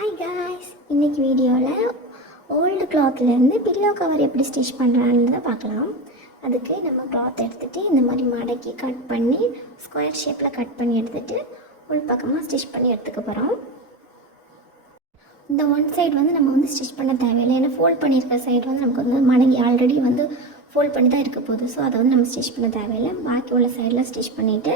Hi guys, இன்றைக்கி வீடியோவில் ஓல்டு கிளாத்லேருந்து பில்லோ கவர் எப்படி ஸ்டிச் பண்ணுறான்னு தான் பார்க்கலாம். அதுக்கு நம்ம கிளாத் எடுத்துகிட்டு இந்த மாதிரி மடக்கி கட் பண்ணி ஸ்கொயர் ஷேப்பில் கட் பண்ணி எடுத்துகிட்டு உள் பக்கமாக ஸ்டிச் பண்ணி எடுத்துக்க போகிறோம். இந்த ஒன் சைடு வந்து நம்ம வந்து ஸ்டிச் பண்ண தேவையில்லை, ஏன்னா ஃபோல்ட் பண்ணியிருக்க சைடு வந்து நமக்கு வந்து மடங்கி ஆல்ரெடி வந்து ஃபோல்ட் பண்ணி தான் இருக்க போகுது. ஸோ அதை வந்து நம்ம ஸ்டிச் பண்ண தேவையில்லை. பாக்கி உள்ள சைடில் ஸ்டிச் பண்ணிவிட்டு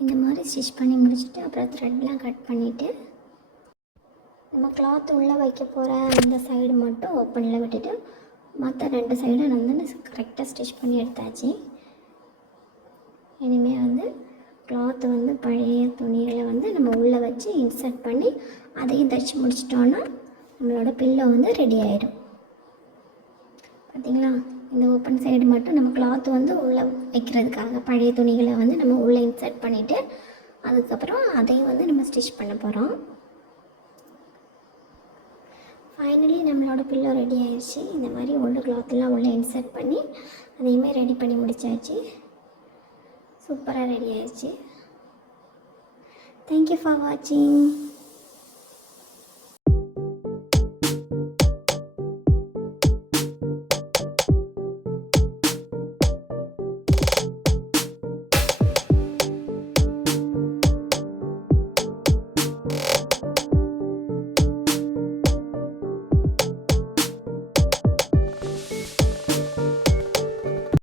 இந்த மாதிரி ஸ்டிச் பண்ணி முடிச்சுட்டு அப்புறம் த்ரெட்லாம் கட் பண்ணிவிட்டு நம்ம கிளாத் உள்ளே வைக்க போகிற அந்த சைடு மட்டும் ஓப்பனில் விட்டுட்டு மற்ற ரெண்டு சைடும் நம்ம வந்து கரெக்டாக ஸ்டிச் பண்ணி எடுத்தாச்சு. இனிமேல் வந்து கிளாத்து வந்து பழைய துணிகளை வந்து நம்ம உள்ளே வச்சு இன்சர்ட் பண்ணி அதையும் தைச்சி முடிச்சிட்டோன்னா நம்மளோட பில்லோ வந்து ரெடி ஆகிடும். பார்த்திங்களா, இந்த ஓப்பன் சைடு மட்டும் நம்ம கிளாத் வந்து உள்ளே வைக்கிறதுக்காக பழைய துணிகளை வந்து நம்ம உள்ளே இன்சர்ட் பண்ணிவிட்டு அதுக்கப்புறம் அதையும் வந்து நம்ம ஸ்டிச் பண்ண போகிறோம். ஃபைனலி நம்மளோட பில்லோ ரெடி ஆயிடுச்சு. இந்த மாதிரி ஓல்டு கிளாத்லாம் உள்ளே இன்சர்ட் பண்ணி அதையுமே ரெடி பண்ணி முடித்தாச்சு. சூப்பராக ரெடி ஆயிடுச்சு. தேங்க்யூ ஃபார் வாட்சிங்.